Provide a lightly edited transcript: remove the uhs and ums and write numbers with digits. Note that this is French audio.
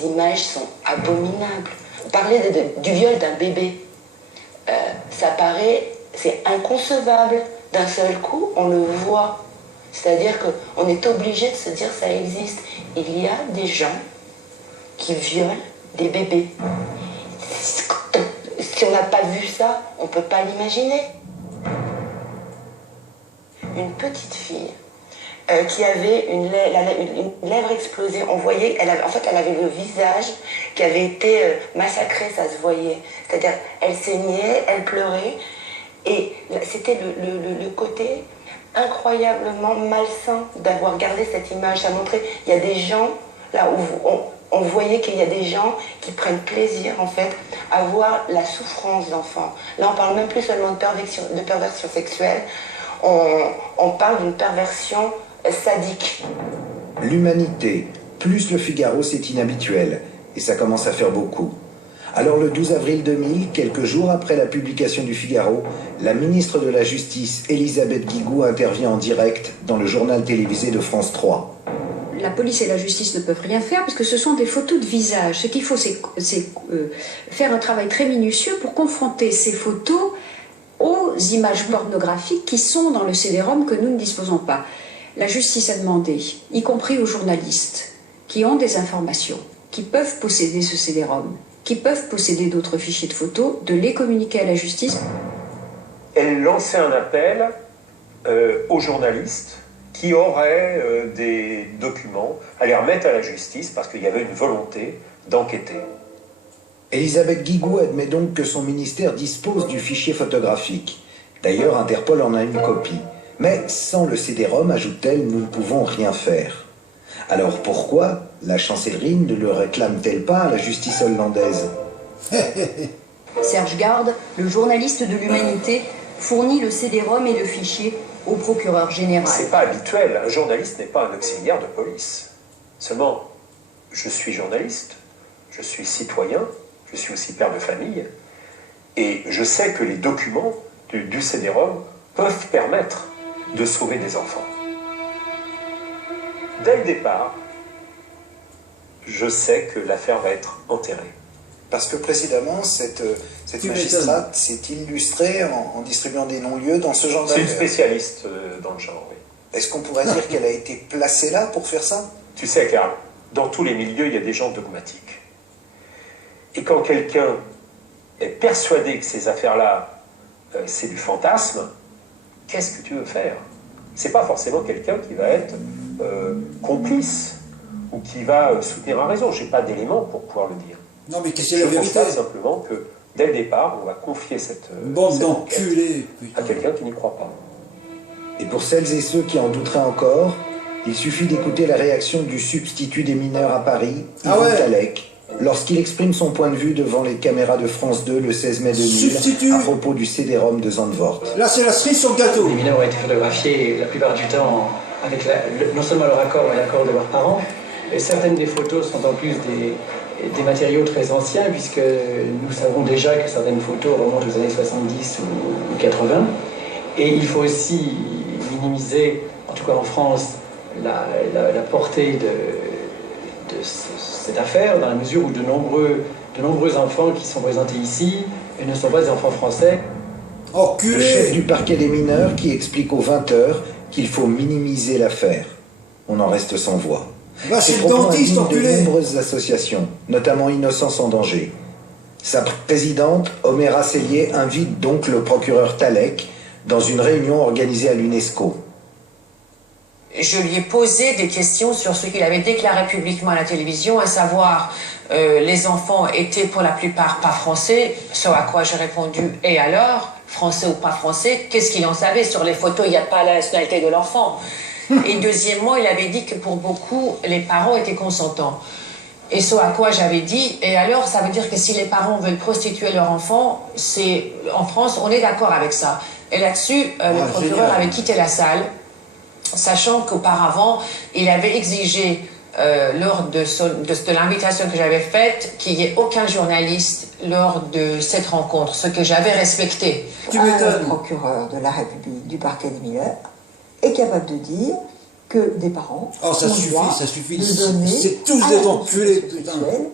ces images sont abominables. Parler du viol d'un bébé, ça paraît, c'est inconcevable. D'un seul coup, on le voit. C'est-à-dire qu'on est obligé de se dire ça existe. Il y a des gens qui violent des bébés. Si on n'a pas vu ça, on ne peut pas l'imaginer. Une petite fille qui avait une lèvre explosée, on voyait, elle avait le visage qui avait été massacré, ça se voyait. C'est-à-dire, elle saignait, elle pleurait, et c'était le côté incroyablement malsain d'avoir gardé cette image. Ça montrait, il y a des gens, là où on voyait qu'il y a des gens qui prennent plaisir, en fait, à voir la souffrance d'enfants. Là, on parle même plus seulement de perversion sexuelle, on parle d'une perversion sadique. L'Humanité, plus Le Figaro, c'est inhabituel, et ça commence à faire beaucoup. Alors le 12 avril 2000, quelques jours après la publication du Figaro, la ministre de la Justice, Elisabeth Guigou, intervient en direct dans le journal télévisé de France 3. La police et la justice ne peuvent rien faire parce que ce sont des photos de visage. Ce qu'il faut, c'est faire un travail très minutieux pour confronter ces photos aux images pornographiques qui sont dans le CD-ROM que nous ne disposons pas. La justice a demandé, y compris aux journalistes qui ont des informations, qui peuvent posséder ce CD-ROM, qui peuvent posséder d'autres fichiers de photos, de les communiquer à la justice. Elle lançait un appel aux journalistes qui auraient des documents à les remettre à la justice parce qu'il y avait une volonté d'enquêter. Elisabeth Guigou admet donc que son ministère dispose du fichier photographique. D'ailleurs, Interpol en a une copie. Mais sans le CD-ROM, ajoute-t-elle, nous ne pouvons rien faire. Alors pourquoi la chancellerie ne le réclame-t-elle pas à la justice hollandaise? Serge Garde, le journaliste de l'Humanité, fournit le CD-ROM et le fichier au procureur général. C'est pas habituel, un journaliste n'est pas un auxiliaire de police. Seulement, je suis journaliste, je suis citoyen, je suis aussi père de famille, et je sais que les documents du CD-ROM peuvent permettre de sauver des enfants. Dès le départ, je sais que l'affaire va être enterrée. Parce que précédemment, cette magistrate s'est illustrée en distribuant des non-lieux dans ce genre d'affaires. C'est une spécialiste dans le genre, oui. Est-ce qu'on pourrait dire qu'elle a été placée là pour faire ça? Tu sais, Karl, dans tous les milieux, il y a des gens dogmatiques. Et quand quelqu'un est persuadé que ces affaires-là, c'est du fantasme, qu'est-ce que tu veux faire? C'est pas forcément quelqu'un qui va être complice ou qui va soutenir un raison. J'ai pas d'éléments pour pouvoir le dire. Non, mais qu'est-ce que c'est la vérité? Je constate simplement que dès le départ, on va confier cette d'enculés à quelqu'un qui n'y croit pas. Et pour celles et ceux qui en douteraient encore, il suffit d'écouter la réaction du substitut des mineurs à Paris, Yvon Talec, lorsqu'il exprime son point de vue devant les caméras de France 2 le 16 mai 2000 à propos du CD-ROM de Zandvoort. Là, c'est la cerise sur le gâteau. Les mineurs ont été photographiés la plupart du temps avec non seulement leur accord, mais l'accord de leurs parents. Et certaines des photos sont en plus des matériaux très anciens, puisque nous savons déjà que certaines photos remontent aux années 70 ou 80. Et il faut aussi minimiser, en tout cas en France, la portée de cette affaire, dans la mesure où de nombreux enfants qui sont présentés ici ne sont pas des enfants français. Le chef du parquet des mineurs qui explique aux 20h qu'il faut minimiser l'affaire. On en reste sans voix. C'est le dentiste, de nombreuses associations, notamment Innocence en danger. Sa présidente, Oméra Sellier, invite donc le procureur Talec dans une réunion organisée à l'UNESCO. Je lui ai posé des questions sur ce qu'il avait déclaré publiquement à la télévision, à savoir les enfants étaient pour la plupart pas français, ce à quoi j'ai répondu « Et alors, français ou pas français, qu'est-ce qu'il en savait? Sur les photos, il n'y a pas la nationalité de l'enfant. » Et deuxièmement, il avait dit que pour beaucoup, les parents étaient consentants. Et ce à quoi j'avais dit « Et alors, ça veut dire que si les parents veulent prostituer leur enfant, en France, on est d'accord avec ça. » Et là-dessus, le procureur avait quitté la salle, sachant qu'auparavant, il avait exigé, lors de l'invitation que j'avais faite, qu'il n'y ait aucun journaliste lors de cette rencontre, ce que j'avais respecté. Le procureur de la République du parquet des mineurs est capable de dire que des parents Oh, ça ont suffit, droit ça suffit. de donner C'est tous à des la enculés, constitution putain. sexuelle